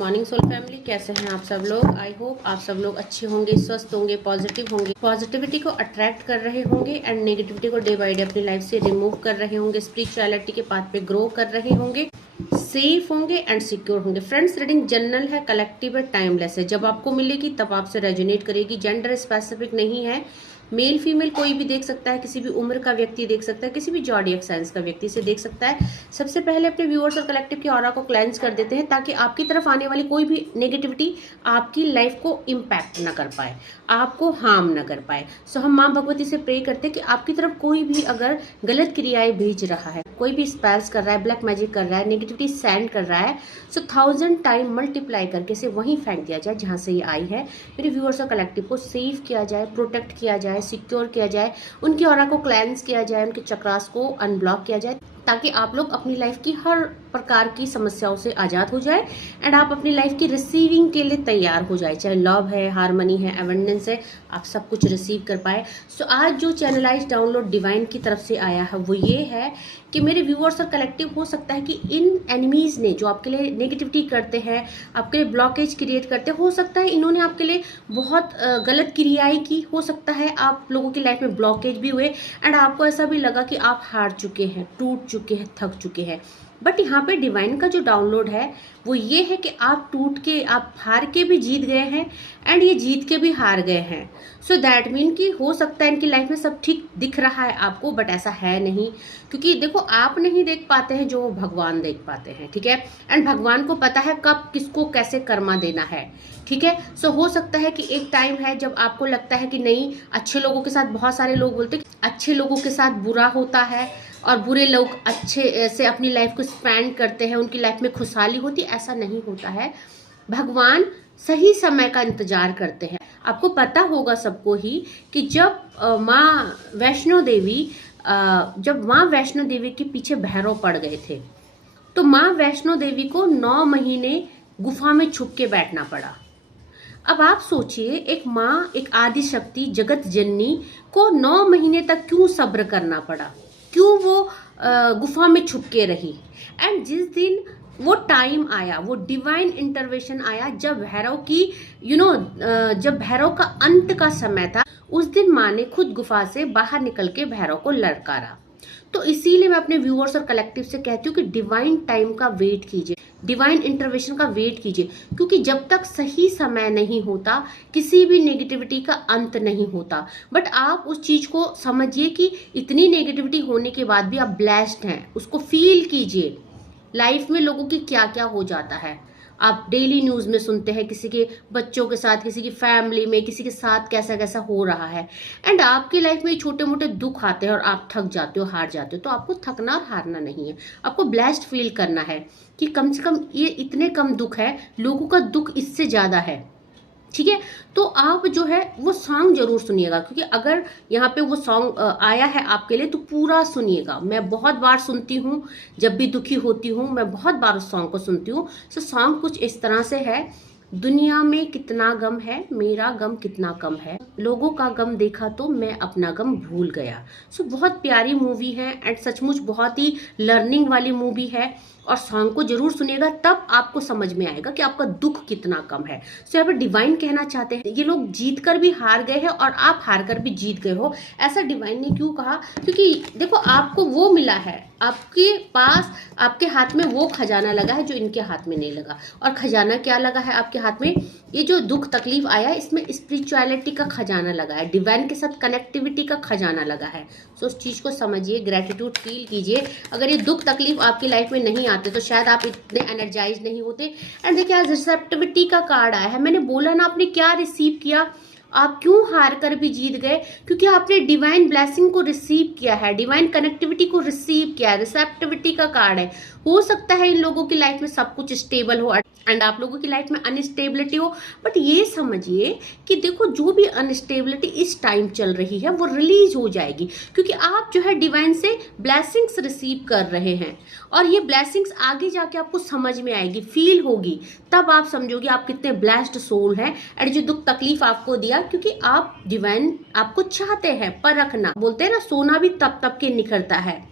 Morning soul family, कैसे हैं आप सब लोग। आई होप आप सब लोग अच्छे होंगे, स्वस्थ होंगे, पॉजिटिव होंगे, पॉजिटिविटी को अट्रैक्ट कर रहे होंगे एंड नेगेटिविटी को डे बाय डे अपनी लाइफ से रिमूव कर रहे होंगे, स्पिरिचुअलिटी के पाथ पे ग्रो कर रहे होंगे, सेफ होंगे एंड सिक्योर होंगे। फ्रेंड्स, रीडिंग जनरल है, कलेक्टिव है, टाइमलेस है। जब आपको मिलेगी तब आपसे रेजोनेट करेगी। जेंडर स्पेसिफिक नहीं है, मेल फीमेल कोई भी देख सकता है, किसी भी उम्र का व्यक्ति देख सकता है, किसी भी जॉडियक साइंस का व्यक्ति से देख सकता है। सबसे पहले अपने व्यूअर्स और कलेक्टिव के ऑरा को क्लेंस कर देते हैं ताकि आपकी तरफ आने वाली कोई भी नेगेटिविटी आपकी लाइफ को इम्पैक्ट ना कर पाए, आपको हार्म ना कर पाए। सो हम माँ भगवती से प्रे करते हैं कि आपकी तरफ कोई भी अगर गलत क्रियाएं भेज रहा है, कोई भी स्पेल्स कर रहा है, ब्लैक मैजिक कर रहा है, नेगेटिविटी सेंड कर रहा है, सो 1000 टाइम मल्टीप्लाई करके इसे वहीं फेंक दिया जाए जहां से ये आई है। मेरे व्यूअर्स और कलेक्टिव को सेव किया जाए, प्रोटेक्ट किया जाए, सिक्योर किया जाए, उनकी ऑरा को क्लेंस किया जाए, उनके चक्रास को अनब्लॉक किया जाए ताकि आप लोग अपनी लाइफ की हर प्रकार की समस्याओं से आजाद हो जाए एंड आप अपनी लाइफ की रिसीविंग के लिए तैयार हो जाए। चाहे लव है, हार्मनी है, एवेंडेंस है, आप सब कुछ रिसीव कर पाए। सो आज जो चैनलाइज डाउनलोड डिवाइन की तरफ से आया है वो ये है कि मेरे व्यूअर्स और कलेक्टिव, हो सकता है कि इन एनिमीज ने जो आपके लिए नेगेटिविटी करते हैं, आपके लिए ब्लॉकेज क्रिएट करते हैं, हो सकता है इन्होंने आपके लिए बहुत गलत क्रियाएं की। हो सकता है आप लोगों की लाइफ में ब्लॉकेज भी हुए एंड आपको ऐसा भी लगा कि आप हार चुके हैं, टूट चुके हैं, थक चुके हैं। बट यहाँ पे डिवाइन का जो डाउनलोड है वो ये है कि आप टूट के, आप हार के भी जीत गए हैं एंड ये जीत के भी हार गए हैं। सो दैट मीन कि हो सकता है इनकी लाइफ में सब ठीक दिख रहा है आपको, बट ऐसा है नहीं। क्योंकि देखो, आप नहीं देख पाते हैं जो भगवान देख पाते हैं, ठीक है। एंड भगवान को पता है कब किसको कैसे कर्मा देना है, ठीक है। सो हो सकता है कि एक टाइम है जब आपको लगता है कि नहीं, अच्छे लोगों के साथ, बहुत सारे लोग बोलते हैं कि अच्छे लोगों के साथ बुरा होता है और बुरे लोग अच्छे से अपनी लाइफ को स्पेंड करते हैं, उनकी लाइफ में खुशहाली होती। ऐसा नहीं होता है। भगवान सही समय का इंतजार करते हैं। आपको पता होगा सबको ही कि जब माँ वैष्णो देवी के पीछे भैरव पड़ गए थे तो माँ वैष्णो देवी को 9 महीने गुफा में छुप के बैठना पड़ा। अब आप सोचिए, एक माँ, एक आदि शक्ति, जगत जननी को 9 महीने तक क्यों सब्र करना पड़ा, क्यों वो गुफा में छुप के रही। एंड जिस दिन वो टाइम आया, वो डिवाइन इंटरवेंशन आया, जब भैरव की जब भैरव का अंत का समय था, उस दिन माँ ने खुद गुफा से बाहर निकल के भैरव को ललकारा। तो इसीलिए मैं अपने व्यूअर्स और कलेक्टिव से कहती हूँ कि डिवाइन टाइम का वेट कीजिए, डिवाइन इंटरवेंशन का वेट कीजिए, क्योंकि जब तक सही समय नहीं होता किसी भी नेगेटिविटी का अंत नहीं होता। बट आप उस चीज को समझिए कि इतनी नेगेटिविटी होने के बाद भी आप ब्लेस्ड हैं, उसको फील कीजिए। लाइफ में लोगों की क्या क्या हो जाता है, आप डेली न्यूज में सुनते हैं, किसी के बच्चों के साथ, किसी की फैमिली में, किसी के साथ कैसा कैसा हो रहा है। एंड आपकी लाइफ में छोटे मोटे दुख आते हैं और आप थक जाते हो, हार जाते हो। तो आपको थकना और हारना नहीं है, आपको ब्लेस्ड फील करना है कि कम से कम ये इतने कम दुख है, लोगों का दुख इससे ज्यादा है, ठीक है। तो आप जो है वो सॉन्ग जरूर सुनिएगा, क्योंकि अगर यहाँ पे वो सॉन्ग आया है आपके लिए तो पूरा सुनिएगा। मैं बहुत बार सुनती हूँ, जब भी दुखी होती हूँ मैं बहुत बार उस सॉन्ग को सुनती हूँ। सो सॉन्ग कुछ इस तरह से है, दुनिया में कितना गम है, मेरा गम कितना कम है, लोगों का गम देखा तो मैं अपना गम भूल गया। सो बहुत प्यारी मूवी है एंड सचमुच बहुत ही लर्निंग वाली मूवी है। और सॉन्ग को जरूर सुनिएगा, तब आपको समझ में आएगा कि आपका दुख कितना कम है। सो यहाँ पर डिवाइन कहना चाहते हैं, ये लोग जीत कर भी हार गए हैं और आप हार कर भी जीत गए हो। ऐसा डिवाइन ने क्यों कहा? क्योंकि देखो, आपको वो मिला है, आपके पास, आपके हाथ में वो खजाना लगा है जो इनके हाथ में नहीं लगा। और खजाना क्या लगा है आपके हाथ में? ये जो दुख तकलीफ आया है, इसमें स्पिरिचुअलिटी का खजाना लगा है, डिवाइन के साथ कनेक्टिविटी का खजाना लगा है। सो उस चीज को समझिए, ग्रेटिट्यूड फील कीजिए। अगर ये दुख तकलीफ आपकी लाइफ में नहीं आते तो शायद आप इतने एनर्जाइज नहीं होते। एंड देखिए, आज रिसेप्टिविटी का कार्ड आया है। मैंने बोला ना, आपने क्या रिसीव किया, आप क्यों हार कर भी जीत गए? क्योंकि आपने डिवाइन ब्लेसिंग को रिसीव किया है, डिवाइन कनेक्टिविटी को रिसीव किया है। रिसेप्टिविटी का कार्ड है। हो सकता है इन लोगों की लाइफ में सब कुछ स्टेबल हो एंड आप लोगों की लाइफ में अनस्टेबिलिटी हो, बट ये समझिए कि देखो, जो भी अनस्टेबिलिटी इस टाइम चल रही है वो रिलीज हो जाएगी, क्योंकि आप जो है डिवाइन से ब्लेसिंग्स रिसीव कर रहे हैं और ये ब्लेसिंग्स आगे जाके आपको समझ में आएगी, फील होगी, तब आप समझोगे आप कितने ब्लेस्ड सोल हैं। एंड जो दुख तकलीफ आपको दिया, क्योंकि आप डिवाइन आपको चाहते हैं परखना। बोलते हैं ना, सोना भी तप तप के निखरता है,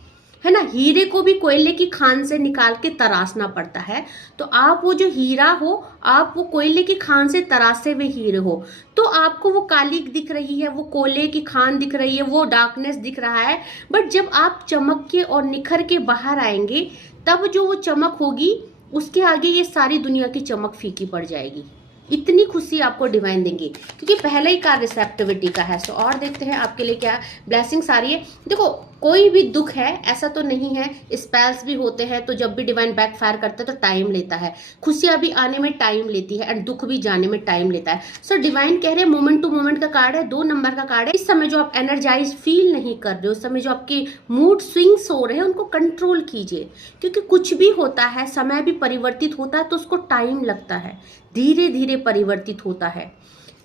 है ना। हीरे को भी कोयले की खान से निकाल के तराशना पड़ता है। तो आप वो जो हीरा हो, आप वो कोयले की खान से तरासे हुए हीरे हो, तो आपको वो काली दिख रही है, वो कोयले की खान दिख रही है, वो डार्कनेस दिख रहा है। बट जब आप चमक के और निखर के बाहर आएंगे, तब जो वो चमक होगी, उसके आगे ये सारी दुनिया की चमक फीकी पड़ जाएगी। इतनी खुशी आपको डिवाइन देंगे, क्योंकि पहला ही कार्ड रिसेप्टिविटी का है। सो और देखते हैं आपके लिए क्या ब्लेसिंग्स आ रही है। देखो, कोई भी दुख है ऐसा तो नहीं है, स्पेल्स भी होते हैं, तो जब भी डिवाइन बैकफायर करता है तो टाइम लेता है। खुशियां भी आने में टाइम लेती है एंड दुख भी जाने में टाइम लेता है। सो डिवाइन कह रहे हैं मोमेंट टू मोमेंट का कार्ड है, 2 नंबर का कार्ड है। इस समय जो आप एनर्जाइज फील नहीं कर रहे हो, उस समय जो आपके मूड स्विंग्स हो रहे हैं, उनको कंट्रोल कीजिए, क्योंकि कुछ भी होता है, समय भी परिवर्तित होता है, तो उसको टाइम लगता है, धीरे धीरे परिवर्तित होता है।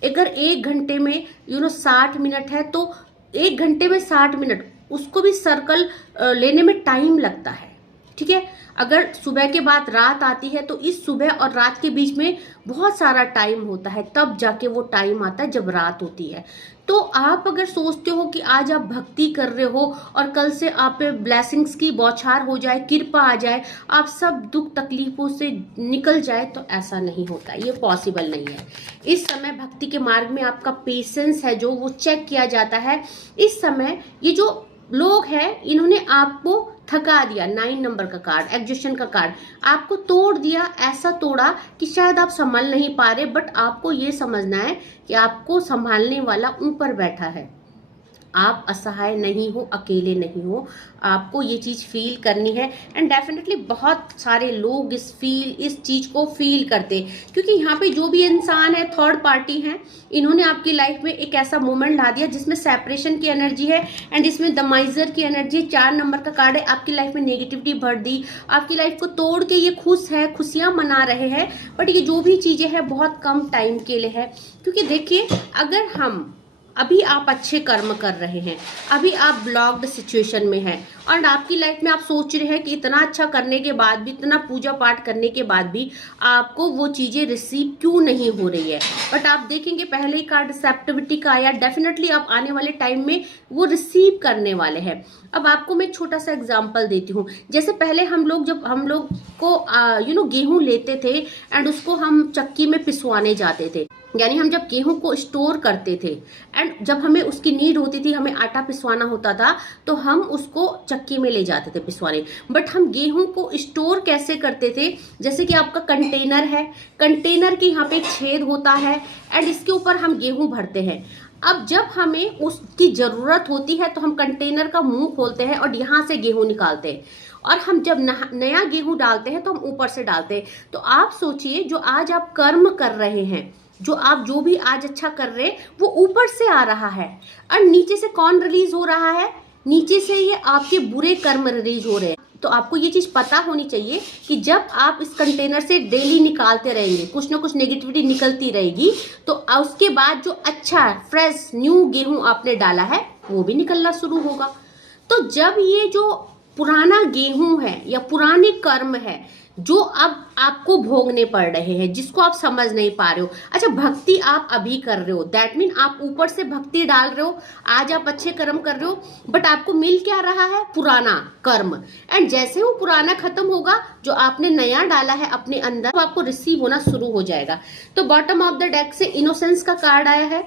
अगर 1 घंटे में 60 मिनट है, तो 1 घंटे में 60 मिनट, उसको भी सर्कल लेने में टाइम लगता है। ठीक है, अगर सुबह के बाद रात आती है, तो इस सुबह और रात के बीच में बहुत सारा टाइम होता है, तब जाके वो टाइम आता है जब रात होती है। तो आप अगर सोचते हो कि आज आप भक्ति कर रहे हो और कल से आप पे ब्लेसिंग्स की बौछार हो जाए, कृपा आ जाए, आप सब दुख तकलीफों से निकल जाए, तो ऐसा नहीं होता, ये पॉसिबल नहीं है। इस समय भक्ति के मार्ग में आपका पेशेंस है जो वो चेक किया जाता है। इस समय ये जो लोग हैं, इन्होंने आपको थका दिया, 9 नंबर का कार्ड, एग्जॉशन का कार्ड, आपको तोड़ दिया, ऐसा तोड़ा कि शायद आप संभल नहीं पा रहे। बट आपको ये समझना है कि आपको संभालने वाला ऊपर बैठा है, आप असहाय नहीं हो, अकेले नहीं हो। आपको ये चीज फील करनी है एंड डेफिनेटली बहुत सारे लोग इस चीज को फील करते हैं, क्योंकि यहाँ पे जो भी इंसान है, थर्ड पार्टी है, इन्होंने आपकी लाइफ में एक ऐसा मोमेंट ला दिया जिसमें सेपरेशन की एनर्जी है एंड इसमें द माइजर की एनर्जी, 4 नंबर का कार्ड है। आपकी लाइफ में नेगेटिविटी भर दी, आपकी लाइफ को तोड़ के ये खुश है, खुशियां मना रहे हैं। बट ये जो भी चीजें हैं बहुत कम टाइम के लिए है, क्योंकि देखिए, अगर हम अभी आप अच्छे कर्म कर रहे हैं, अभी आप ब्लॉक्ड सिचुएशन में हैं और आपकी लाइफ में आप सोच रहे हैं कि इतना अच्छा करने के बाद भी, इतना पूजा पाठ करने के बाद भी आपको वो चीजें रिसीव क्यों नहीं हो रही है। बट आप देखेंगे पहले ही कार्ड रिसेप्टिविटी का आया, डेफिनेटली आप आने वाले टाइम में वो रिसीव करने वाले हैं। अब आपको मैं एक छोटा सा एग्जाम्पल देती हूँ। जैसे पहले जब हम लोग को गेहूं लेते थे एंड उसको हम चक्की में पिसवाने जाते थे, यानी हम जब गेहूं को स्टोर करते थे एंड जब हमें उसकी नीड होती थी, हमें आटा पिसवाना होता था, तो हम उसको चक्की में ले जाते थे पिसवाने। बट हम गेहूं को स्टोर कैसे करते थे, जैसे कि आपका कंटेनर है, कंटेनर के यहाँ पे एक छेद होता है एंड इसके ऊपर हम गेहूं भरते हैं। अब जब हमें उसकी जरूरत होती है तो हम कंटेनर का मुंह खोलते हैं और यहाँ से गेहूं निकालते हैं, और हम जब नया गेहूं डालते हैं तो हम ऊपर से डालते हैं। तो आप सोचिए, जो आज आप कर्म कर रहे हैं, जो भी आज अच्छा कर रहे हैं, वो ऊपर से आ रहा है और नीचे से कौन रिलीज हो रहा है, नीचे से ये आपके बुरे कर्म रिलीज हो रहे हैं। तो आपको ये चीज पता होनी चाहिए कि जब आप इस कंटेनर से डेली निकालते रहेंगे, कुछ ना कुछ नेगेटिविटी निकलती रहेगी, तो उसके बाद जो अच्छा फ्रेश न्यू गेहूं आपने डाला है वो भी निकलना शुरू होगा। तो जब ये जो पुराना गेहूं है या पुराने कर्म है जो अब आपको भोगने पड़ रहे हैं, जिसको आप समझ नहीं पा रहे हो, अच्छा भक्ति आप अभी कर रहे हो, दैट मीन आप ऊपर से भक्ति डाल रहे हो, आज आप अच्छे कर्म कर रहे हो, बट आपको मिल क्या रहा है, पुराना कर्म। एंड जैसे वो पुराना खत्म होगा, जो आपने नया डाला है अपने अंदर, तो आपको रिसीव होना शुरू हो जाएगा। तो बॉटम ऑफ द डेक से इनोसेंस का कार्ड आया है,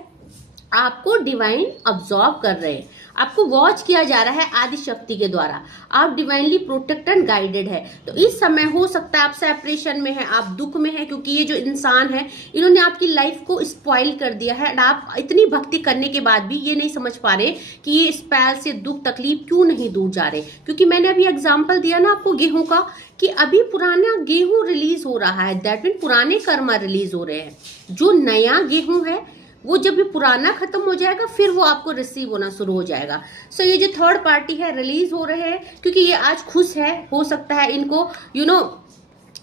आपको डिवाइन ऑब्जॉर्व कर रहे हैं, आपको वॉच किया जा रहा है आदि शक्ति के द्वारा, आप डिवाइनली प्रोटेक्टेड गाइडेड है। तो इस समय हो सकता है आप सेपरेशन में है, आप दुख में है, क्योंकि ये जो इंसान है इन्होंने आपकी लाइफ को स्पॉइल कर दिया है और आप इतनी भक्ति करने के बाद भी ये नहीं समझ पा रहे कि ये स्पेल से दुख तकलीफ क्यों नहीं दूर जा रहे। क्योंकि मैंने अभी एग्जाम्पल दिया ना आपको गेहूं का, कि अभी पुराना गेहूं रिलीज हो रहा है, दैट मीन पुराने कर्म रिलीज हो रहे हैं। जो नया गेहूं है वो जब भी पुराना खत्म हो जाएगा फिर वो आपको रिसीव होना शुरू हो जाएगा। सो ये जो थर्ड पार्टी है रिलीज हो रहे हैं, क्योंकि ये आज खुश है, हो सकता है इनको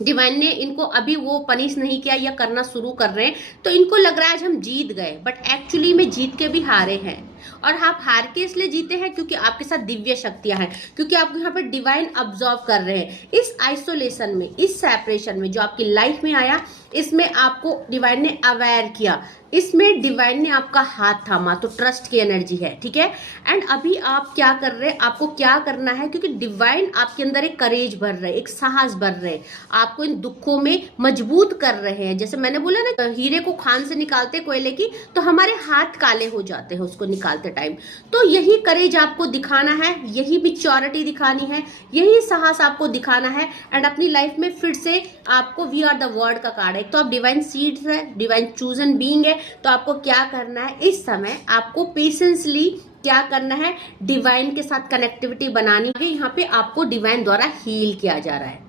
डिवाइन ने इनको अभी वो पनिश नहीं किया या करना शुरू कर रहे हैं, तो इनको लग रहा है आज हम जीत गए, बट एक्चुअली में जीत के भी हारे हैं। और आप हार के इसलिए जीते हैं क्योंकि आपके साथ दिव्य शक्तियां हैं, क्योंकि आप यहाँ पर डिवाइन ऑब्जर्व कर रहे हैं। इस आइसोलेशन में, इस सेपरेशन में जो आपकी लाइफ में आया, इसमें आपको डिवाइन ने अवेयर किया, इसमें डिवाइन ने आपका हाथ थामा, तो ट्रस्ट की एनर्जी है, ठीक है। एंड अभी आप क्या कर रहे हैं, आपको क्या करना है, क्योंकि डिवाइन आपके अंदर एक करेज भर रहे, एक साहस भर रहे, आपको इन दुखों में मजबूत कर रहे हैं। जैसे मैंने बोला ना, हीरे को खान से निकालते कोयले की, तो हमारे हाथ काले हो जाते हैं उसको निकालते टाइम। तो यही करेज आपको दिखाना है, यही मैच्योरिटी दिखानी है, यही साहस आपको दिखाना है। एंड अपनी लाइफ में फिर से आपको वी आर द वर्ड का कार्ड है, तो आप डिवाइन सीड्स है, डिवाइन चूजन बीइंग है। तो आपको क्या करना है, इस समय आपको पेशेंसली क्या करना है, डिवाइन के साथ कनेक्टिविटी बनानी है। यहाँ पे आपको डिवाइन द्वारा हील किया जा रहा है।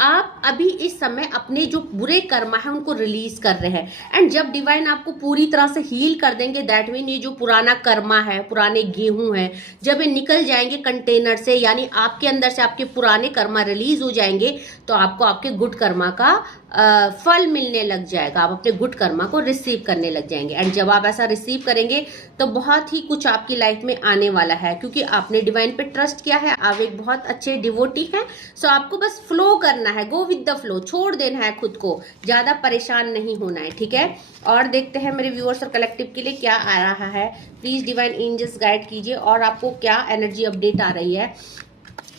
आप अभी इस समय अपने जो बुरे कर्म है उनको रिलीज कर रहे हैं। एंड जब डिवाइन आपको पूरी तरह से हील कर देंगे, दैट मीन ये जो पुराना कर्मा है, पुराने गेहूं है, जब ये निकल जाएंगे कंटेनर से, यानी आपके अंदर से आपके पुराने कर्मा रिलीज हो जाएंगे, तो आपको आपके गुड कर्मा का फल मिलने लग जाएगा। आप अपने गुड कर्मा को रिसीव करने लग जाएंगे। एंड जब आप ऐसा रिसीव करेंगे तो बहुत ही कुछ आपकी लाइफ में आने वाला है, क्योंकि आपने डिवाइन पे ट्रस्ट किया है, आप एक बहुत अच्छे डिवोटी हैं। सो आपको बस फ्लो करना है, गो विद द फ्लो, छोड़ देना है खुद को, ज्यादा परेशान नहीं होना है, ठीक है। और देखते हैं मेरे व्यूअर्स और कलेक्टिव के लिए क्या आ रहा है। प्लीज डिवाइन एंजल्स गाइड कीजिए और आपको क्या एनर्जी अपडेट आ रही है।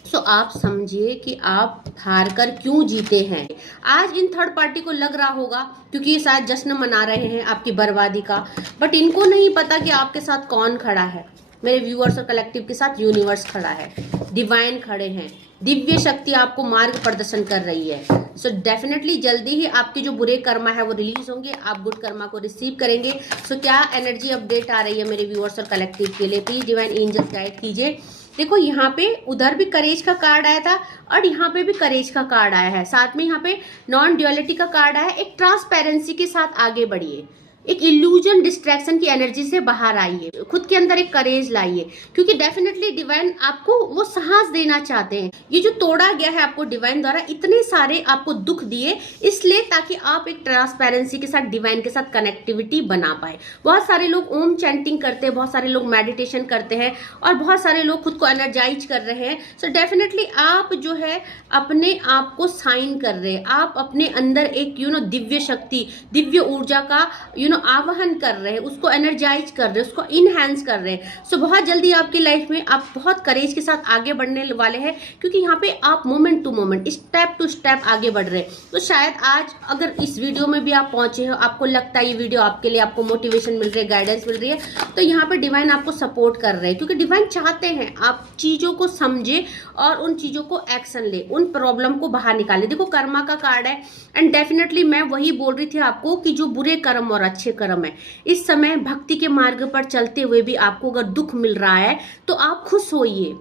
सो आप समझिए कि आप हार कर क्यों जीते हैं। आज इन थर्ड पार्टी को लग रहा होगा, क्योंकि ये शायद जश्न मना रहे हैं आपकी बर्बादी का, बट इनको नहीं पता कि आपके साथ कौन खड़ा है। मेरे व्यूअर्स और कलेक्टिव के साथ यूनिवर्स खड़ा है, डिवाइन खड़े हैं, दिव्य शक्ति आपको मार्ग प्रदर्शन कर रही है। सो डेफिनेटली जल्दी ही आपके जो बुरे कर्मा है वो रिलीज होंगे, आप गुड कर्मा को रिसीव करेंगे। सो क्या एनर्जी अपडेट आ रही है मेरे व्यूअर्स और कलेक्टिव के लिए, प्लीज डिवाइन एंजल्स गाइड कीजिए। देखो यहाँ पे उधर भी करेज का कार्ड आया था और यहाँ पे भी करेज का कार्ड आया है, साथ में यहाँ पे नॉन ड्यूअलिटी का कार्ड आया है। एक ट्रांसपेरेंसी के साथ आगे बढ़िए, एक इल्यूजन डिस्ट्रैक्शन की एनर्जी से बाहर आइए, खुद के अंदर एक करेज लाइए, क्योंकि डेफिनेटली डिवाइन आपको वो साहस देना चाहते हैं। ये जो तोड़ा गया है आपको डिवाइन द्वारा, इतने सारे आपको दुख दिए, इसलिए ताकि आप एक ट्रांसपेरेंसी के साथ डिवाइन के साथ कनेक्टिविटी बना पाए। बहुत सारे लोग ओम चैंटिंग करते हैं, बहुत सारे लोग मेडिटेशन करते हैं और बहुत सारे लोग खुद को एनर्जाइज कर रहे हैं। सो डेफिनेटली आप जो है अपने आप को साइन कर रहे हैं, आप अपने अंदर एक दिव्य शक्ति, दिव्य ऊर्जा का आवाहन कर रहे हैं, उसको एनर्जाइज कर रहे हैं, उसको इनहैंस कर रहे हैं। सो बहुत जल्दी आपकी लाइफ में आप बहुत करेज के साथ आगे बढ़ने वाले हैं, क्योंकि यहाँ पे आप moment to moment, step to step आगे बढ़ रहे हैं। तो शायद आज अगर इस वीडियो में भी आप पहुंचे हो, आपको लगता है ये वीडियो आपके लिए, आपको मोटिवेशन मिल रही है, गाइडेंस मिल रही है, तो यहाँ पे डिवाइन आपको सपोर्ट कर रहे हैं, क्योंकि डिवाइन चाहते हैं आप चीजों को समझे और उन चीजों को एक्शन ले, उन प्रॉब्लम को बाहर निकाले। देखो कर्मा का कार्ड है एंड डेफिनेटली मैं वही बोल रही थी आपको कि जो बुरे कर्म और अच्छे कर्म है, इस समय भक्ति के मार्ग पर चलते हुए भी आपको अगर दुख मिल रहा है तो आप खुश होइए।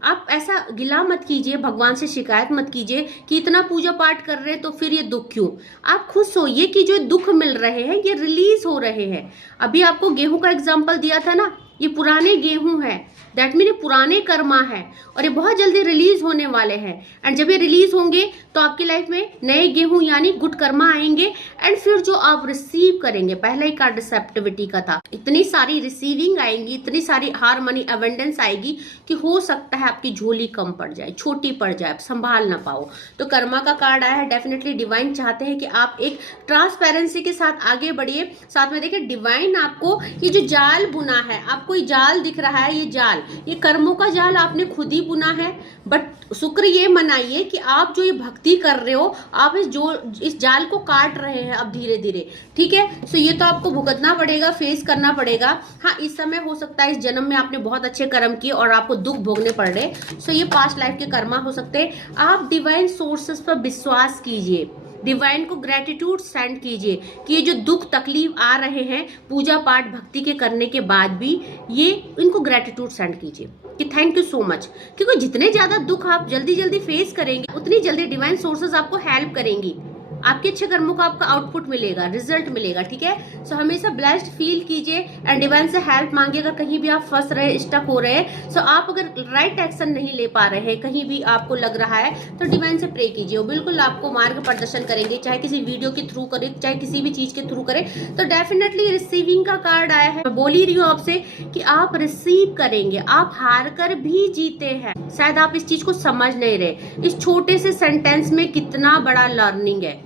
आप ऐसा गिला मत कीजिए, भगवान से शिकायत मत कीजिए कि इतना पूजा पाठ कर रहे हैं तो फिर ये दुख क्यों। आप खुश होइए कि जो दुख मिल रहे हैं ये रिलीज हो रहे हैं। अभी आपको गेहूं का एग्जाम्पल दिया था ना, ये पुराने गेहूं है, दैट मीन पुराने कर्मा है और ये बहुत जल्दी रिलीज होने वाले हैं। एंड जब ये रिलीज होंगे तो आपकी लाइफ में नए गेहूं यानी गुड कर्मा आएंगे एंड फिर जो आप रिसीव करेंगे, पहला ही कार्ड रिसेप्टिविटी का था, इतनी सारी रिसीविंग आएंगी, इतनी सारी हार्मनी अवेंडेंस आएगी कि हो सकता है आपकी झोली कम पड़ जाए, छोटी पड़ जाए, आप संभाल ना पाओ। तो कर्मा का कार्ड आया है। डेफिनेटली डिवाइन चाहते हैं कि आप एक ट्रांसपेरेंसी के साथ आगे बढ़िए। साथ में देखिए डिवाइन आपको ये जो जाल बुना है, आपको ये जाल दिख रहा है, ये जाल, ये कर्मों का जाल आपने खुद ही बुना है। बट शुक्र ये मनाइए कि आप जो ये भक्ति कर रहे हो, आप इस जाल को काट रहे हैं अब धीरे धीरे, ठीक है। सो ये तो आपको भुगतना पड़ेगा, फेस करना पड़ेगा। हाँ, इस समय हो सकता है इस जन्म में आपने बहुत अच्छे कर्म किए और आपको दुख भोगने पड़ रहे, सो ये पास्ट लाइफ के कर्मा हो सकते हैं। आप डिवाइन सोर्सेस पर विश्वास कीजिए, डिवाइन को ग्रेटिट्यूड सेंड कीजिए कि ये जो दुख तकलीफ आ रहे हैं पूजा पाठ भक्ति के करने के बाद भी, ये इनको ग्रेटिट्यूड सेंड कीजिए कि थैंक यू सो मच। क्योंकि जितने ज्यादा दुख आप जल्दी जल्दी फेस करेंगे, उतनी जल्दी डिवाइन सोर्सेस आपको हेल्प करेंगी, आपके अच्छे कर्मों का आपका आउटपुट मिलेगा, रिजल्ट मिलेगा, ठीक है। सो हमेशा ब्लेस्ड फील कीजिए एंड डिवाइन से हेल्प मांगिए। अगर कहीं भी आप फंस रहे, स्टक हो रहे हैं, सो आप अगर राइट एक्शन नहीं ले पा रहे हैं, कहीं भी आपको लग रहा है, तो डिवाइन से प्रे कीजिए, वो बिल्कुल आपको मार्ग प्रदर्शन करेंगे, चाहे किसी वीडियो के थ्रू करे, चाहे किसी भी चीज के थ्रू करे। तो डेफिनेटली रिसीविंग का कार्ड आया है। मैं बोल ही रही हूँ आपसे कि आप रिसीव करेंगे, आप हार कर भी जीते हैं। शायद आप इस चीज को समझ नहीं रहे, इस छोटे से सेंटेंस में कितना बड़ा लर्निंग है,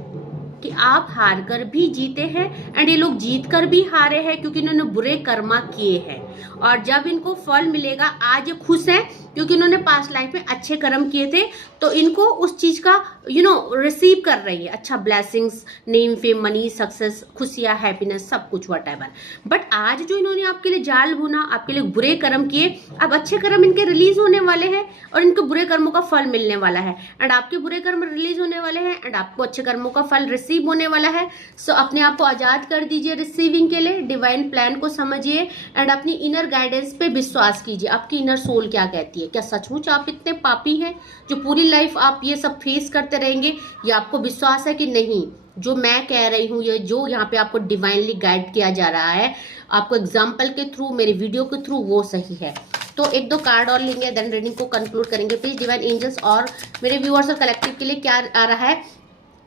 कि आप हार कर भी जीते हैं एंड ये लोग जीत कर भी हारे हैं क्योंकि इन्होंने बुरे कर्मा किए हैं। और जब इनको फल मिलेगा, आज ये खुश हैं क्योंकि इन्होंने पास्ट लाइफ में अच्छे कर्म किए थे, तो इनको उस चीज का रिसीव कर रही है, अच्छा blessings, name, fame, money, success, खुशियां, हैप्पीनेस, सब कुछ व्हाटएवर। बट आज जो इन्होंने आपके लिए जाल बुना, आपके लिए बुरे कर्म किए, अब अच्छे कर्म इनके रिलीज होने वाले हैं और इनके बुरे कर्मों का फल मिलने वाला है। एंड आपके बुरे कर्म रिलीज होने वाले हैं एंड आपको अच्छे कर्मों का फल रिसीव होने वाला है। सो अपने आप को आजाद कर दीजिए रिसीविंग के लिए, डिवाइन प्लान को समझिए एंड अपनी इनर गाइडेंस पे विश्वास कीजिए। आपकी इनर सोल क्या कहती है? क्या सचमुच आप इतने पापी हैं जो पूरी लाइफ आप ये सब फेस करते रहेंगे, या आपको विश्वास है कि नहीं, जो मैं कह रही हूँ, ये जो यहाँ पे आपको डिवाइनली गाइड किया जा रहा है, आपको एग्जाम्पल के थ्रू, मेरे वीडियो के थ्रू, वो सही है। तो एक दो कार्ड और लेंगे, देन रीडिंग को कंक्लूड करेंगे। प्लीज डिवाइन एंजल्स और मेरे व्यूअर्स और कलेक्टिव के लिए क्या आ रहा है?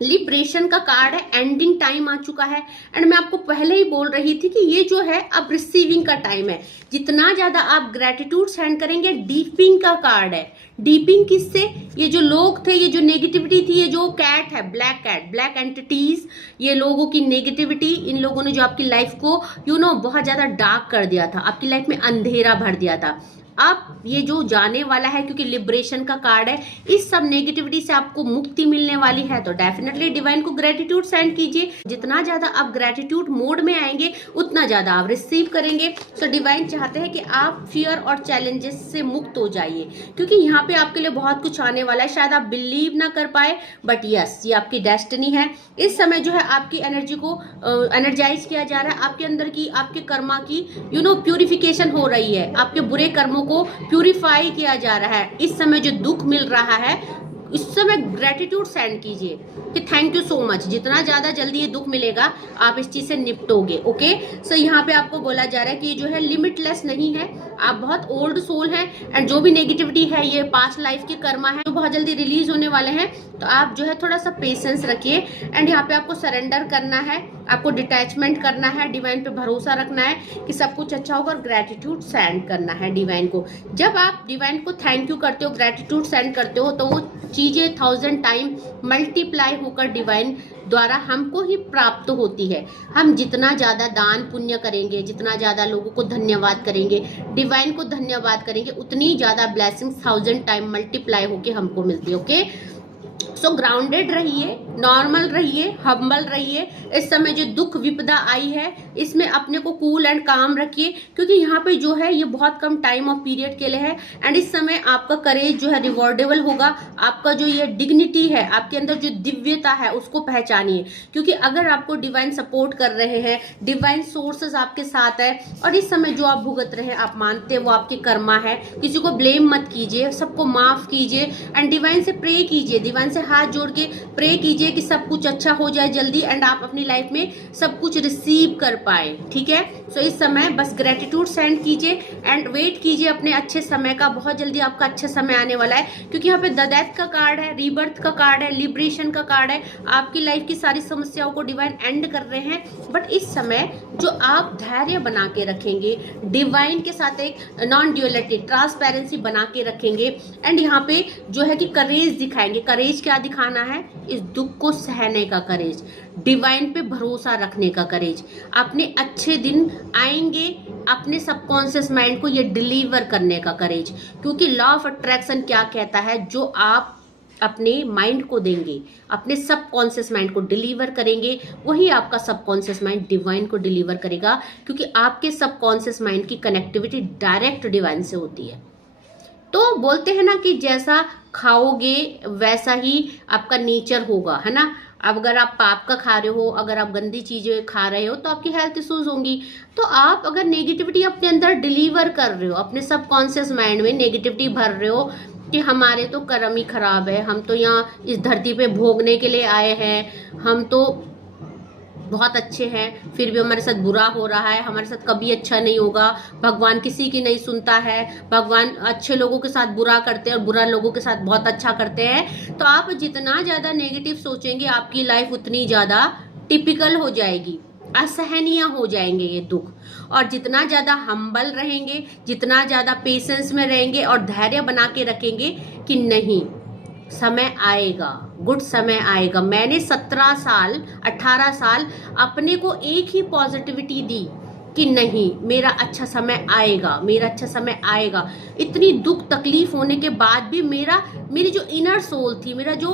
लिबरेशन का कार्ड है, एंडिंग टाइम आ चुका है। एंड मैं आपको पहले ही बोल रही थी कि ये जो है अब रिसीविंग का टाइम है। जितना ज्यादा आप ग्रेटिट्यूड सेंड करेंगे, डीपिंग का कार्ड है। डीपिंग किससे? ये जो लोग थे, ये जो नेगेटिविटी थी, ये जो कैट है, ब्लैक कैट, ब्लैक एंटिटीज, ये लोगों की नेगेटिविटी, इन लोगों ने जो आपकी लाइफ को बहुत ज्यादा डार्क कर दिया था, आपकी लाइफ में अंधेरा भर दिया था। अब ये जो जाने वाला है, क्योंकि लिबरेशन का कार्ड है, इस सब नेगेटिविटी से आपको मुक्ति मिलने वाली है। तो डेफिनेटली डिवाइन को ग्रेटिट्यूड सेंड कीजिए। जितना ज्यादा आप ग्रेटिट्यूड मोड में आएंगे, उतना ज्यादा आप रिसीव करेंगे। तो डिवाइन चाहते हैं कि आप फियर और चैलेंजेस से मुक्त हो जाइए, क्योंकि यहाँ पे आपके लिए बहुत कुछ आने वाला है। शायद आप बिलीव ना कर पाए, बट यस, ये आपकी डेस्टिनी है। इस समय जो है आपकी एनर्जी को एनर्जाइज किया जा रहा है, आपके अंदर की, आपके कर्मा की प्यूरिफिकेशन हो रही है, आपके बुरे कर्मों को प्यूरिफाई किया जा रहा है। इस समय जो दुख मिल रहा है, इस समय ग्रेटिट्यूड सेंड कीजिए कि थैंक यू सो मच। जितना ज्यादा जल्दी ये दुख मिलेगा, आप इस चीज से निपटोगे। ओके, सो यहाँ पे आपको बोला जा रहा है कि ये जो है लिमिटलेस नहीं है, आप बहुत ओल्ड सोल हैं एंड जो भी नेगेटिविटी है, ये पास्ट लाइफ के कर्मा है, जो बहुत जल्दी रिलीज होने वाले हैं। तो आप जो है थोड़ा सा पेशेंस रखिए एंड यहाँ पे आपको सरेंडर करना है, आपको डिटैचमेंट करना है, डिवाइन पे भरोसा रखना है कि सब कुछ अच्छा होगा और ग्रेटिट्यूड सेंड करना है डिवाइन को। जब आप डिवाइन को थैंक यू करते हो, ग्रेटिट्यूड सेंड करते हो, तो वो चीजें 1000 टाइम मल्टीप्लाई होकर डिवाइन द्वारा हमको ही प्राप्त होती है। हम जितना ज्यादा दान पुण्य करेंगे, जितना ज्यादा लोगों को धन्यवाद करेंगे, डिवाइन को धन्यवाद करेंगे, उतनी ज्यादा ब्लेसिंग्स 1000 टाइम मल्टीप्लाई होके हमको मिलती है। ओके, सो ग्राउंडेड रहिए, नॉर्मल रहिए, हम्बल रहिए। इस समय जो दुख विपदा आई है, इसमें अपने को कूल एंड काम रखिए, क्योंकि यहाँ पे जो है ये बहुत कम टाइम और पीरियड के लिए है। एंड इस समय आपका करेज जो है रिवॉर्डेबल होगा। आपका जो ये डिग्निटी है, आपके अंदर जो दिव्यता है, उसको पहचानिए, क्योंकि अगर आपको डिवाइन सपोर्ट कर रहे हैं, डिवाइन सोर्सेस आपके साथ है, और इस समय जो आप भुगत रहे हैं, आप मानते हैं वो आपके कर्मा है। किसी को ब्लेम मत कीजिए, सबको माफ कीजिए एंड डिवाइन से प्रे कीजिए, डिवाइन से हाथ जोड़ के प्रे कीजिए कि सब कुछ अच्छा हो जाए जल्दी एंड आप अपनी लाइफ में सब कुछ रिसीव कर पाए। ठीक है, सो इस समय बस ग्रेटिट्यूड सेंड कीजिए एंड वेट कीजिए अपने अच्छे समय का। बहुत जल्दी आपका अच्छा समय आने वाला है, क्योंकि यहाँ पे द डेथ का कार्ड है, रीबर्थ का कार्ड है, लिबरेशन का कार्ड है। आपकी लाइफ की सारी समस्याओं को डिवाइन एंड कर रहे हैं। बट इस समय जो आप धैर्य बना के रखेंगे, डिवाइन के साथ एक नॉन ड्यूअलिटी, ट्रांसपेरेंसी बना के रखेंगे एंड यहाँ पे जो है कि करेज दिखाएंगे। करेज क्या दिखाना है? इस दुख को सहने का करेज, डिवाइन पे भरोसा रखने का करेज। अपने अच्छे दिन आएंगे, अपने सबकॉन्शियस माइंड को ये डिलीवर करने का करेज, क्योंकि लॉ ऑफ अट्रैक्शन क्या कहता है? जो आप अपने माइंड को देंगे, अपने सबकॉन्शियस माइंड को डिलीवर करेंगे, वही आपका सबकॉन्शियस माइंड डिवाइन को डिलीवर करेगा, क्योंकि आपके सबकॉन्शियस माइंड की कनेक्टिविटी डायरेक्ट डिवाइन से होती है। तो बोलते हैं ना कि जैसा खाओगे वैसा ही आपका नेचर होगा, है ना। अब अगर आप पाप का खा रहे हो, अगर आप गंदी चीजें खा रहे हो, तो आपकी हेल्थ इश्यूज होंगी। तो आप अगर नेगेटिविटी अपने अंदर डिलीवर कर रहे हो, अपने सबकॉन्शियस माइंड में नेगेटिविटी भर रहे हो कि हमारे तो कर्म ही खराब है, हम तो यहाँ इस धरती पे भोगने के लिए आए हैं, हम तो बहुत अच्छे हैं, फिर भी हमारे साथ बुरा हो रहा है, हमारे साथ कभी अच्छा नहीं होगा, भगवान किसी की नहीं सुनता है, भगवान अच्छे लोगों के साथ बुरा करते हैं और बुरा लोगों के साथ बहुत अच्छा करते हैं। तो आप जितना ज्यादा नेगेटिव सोचेंगे, आपकी लाइफ उतनी ज्यादा टिपिकल हो जाएगी, असहनीय हो जाएंगे ये दुख। और जितना ज्यादा हम्बल रहेंगे, जितना ज्यादा पेशेंस में रहेंगे और धैर्य बना के रखेंगे कि नहीं, समय आएगा, गुड समय आएगा। मैंने 17 साल 18 साल अपने को एक ही पॉजिटिविटी दी कि नहीं, मेरा अच्छा समय आएगा, मेरा अच्छा समय आएगा। इतनी दुख तकलीफ होने के बाद भी मेरी जो इनर सोल थी, मेरा जो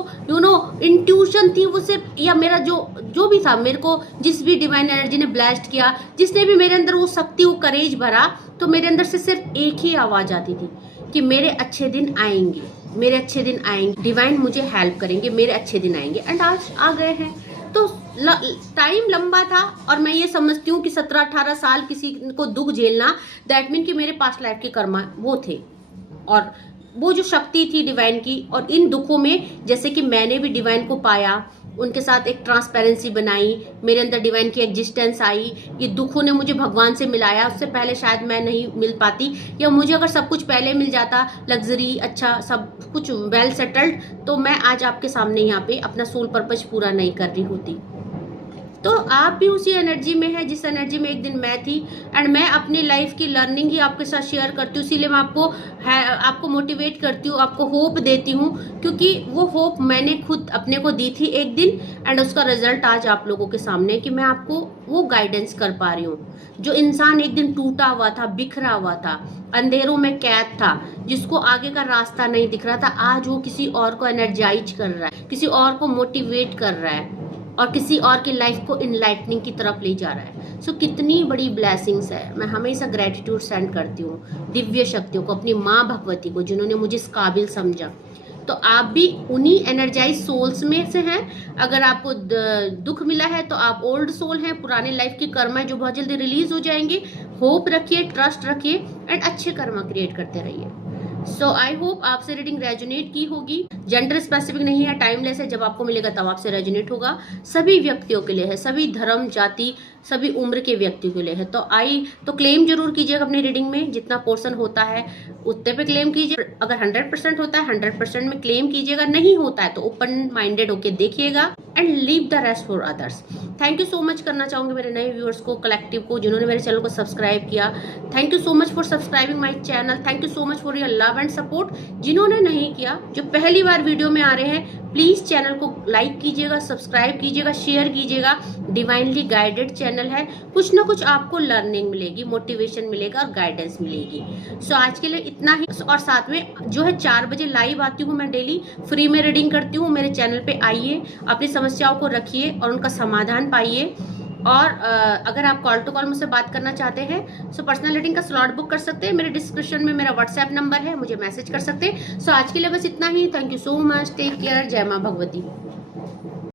इंट्यूशन थी, वो सिर्फ, या मेरा जो भी था, मेरे को जिस भी डिवाइन एनर्जी ने ब्लेस्ड किया, जिसने भी मेरे अंदर वो शक्ति, वो करेज भरा, तो मेरे अंदर से सिर्फ एक ही आवाज आती थी कि मेरे अच्छे दिन आएंगे, मेरे अच्छे दिन आएंगे, डिवाइन मुझे हेल्प करेंगे, मेरे अच्छे दिन आएंगे। एंड आज आ गए हैं। तो टाइम लंबा था, और मैं ये समझती हूँ कि 17-18 साल किसी को दुख झेलना, दैट मीन कि मेरे पास्ट लाइफ के कर्मा वो थे, और वो जो शक्ति थी डिवाइन की। और इन दुखों में जैसे कि मैंने भी डिवाइन को पाया, उनके साथ एक ट्रांसपेरेंसी बनाई, मेरे अंदर डिवाइन की एग्जिस्टेंस आई। ये दुखों ने मुझे भगवान से मिलाया, उससे पहले शायद मैं नहीं मिल पाती, या मुझे अगर सब कुछ पहले मिल जाता, लग्जरी, अच्छा सब कुछ वेल सेटल्ड, तो मैं आज आपके सामने यहाँ पे अपना सोल पर्पज पूरा नहीं कर रही होती। तो आप भी उसी एनर्जी में है जिस एनर्जी में एक दिन मैं थी। एंड मैं अपनी लाइफ की लर्निंग ही आपके साथ शेयर करती हूँ, इसीलिए मैं आपको मोटिवेट करती हूँ, आपको होप देती हूँ, क्योंकि वो होप मैंने खुद अपने को दी थी एक दिन, एंड उसका रिजल्ट आज आप लोगों के सामने, कि मैं आपको वो गाइडेंस कर पा रही हूँ। जो इंसान एक दिन टूटा हुआ था, बिखरा हुआ था, अंधेरों में कैद था, जिसको आगे का रास्ता नहीं दिख रहा था, आज वो किसी और को एनर्जाइज कर रहा है, किसी और को मोटिवेट कर रहा है, और किसी और की लाइफ को इनलाइटनिंग की तरफ ले जा रहा है। सो कितनी बड़ी ब्लेसिंग्स है। मैं हमेशा ग्रेटिट्यूड सेंड करती हूँ दिव्य शक्तियों को, अपनी माँ भगवती को, जिन्होंने मुझे इस काबिल समझा। तो आप भी उन्हीं एनर्जाइज सोल्स में से हैं। अगर आपको दुख मिला है तो आप ओल्ड सोल हैं, पुराने लाइफ की कर्मा है जो बहुत जल्दी रिलीज हो जाएंगे। होप रखिए, ट्रस्ट रखिए, एंड अच्छे कर्मा क्रिएट करते रहिए। सो आई होप आपसे रीडिंग रेजोनेट की होगी। जेंडर स्पेसिफिक नहीं है, टाइमलेस है, जब आपको मिलेगा तब आपसे रेजोनेट होगा। सभी व्यक्तियों के लिए है, सभी धर्म, जाति, सभी उम्र के व्यक्तियों के लिए है। तो क्लेम जरूर कीजिएगा अपनी रीडिंग में, जितना पोर्शन होता है उतने पे क्लेम कीजिए। अगर 100% होता है 100% में क्लेम कीजिएगा, नहीं होता है तो ओपन माइंडेड होके देखिएगा, and leave the rest for others. Thank you so much करना चाहूंगी मेरे नए व्यूअर्स को, कलेक्टिव को, जिन्होंने मेरे चैनल को सब्सक्राइब किया। Thank you so much for subscribing my channel. Thank you so much for your love and support. जिन्होंने नहीं किया, जो पहली बार वीडियो में आ रहे हैं, प्लीज चैनल को लाइक कीजिएगा, सब्सक्राइब कीजिएगा, शेयर कीजिएगा। डिवाइनली गाइडेड चैनल है, कुछ ना कुछ आपको लर्निंग मिलेगी, मोटिवेशन मिलेगा और गाइडेंस मिलेगी। सो आज के लिए इतना ही। और साथ में जो है 4 बजे लाइव आती हूँ मैं, डेली फ्री में रीडिंग करती हूँ। मेरे चैनल पे आइए, अपनी समस्याओं को रखिए और उनका समाधान पाइए। और अगर आप कॉल टू कॉल मुझसे बात करना चाहते हैं, सो पर्सनल रीडिंग का स्लॉट बुक कर सकते हैं। मेरे डिस्क्रिप्शन में मेरा व्हाट्सएप नंबर है, मुझे मैसेज कर सकते हैं। सो आज के लिए बस इतना ही। Thank you so much, take care, जय माँ भगवती।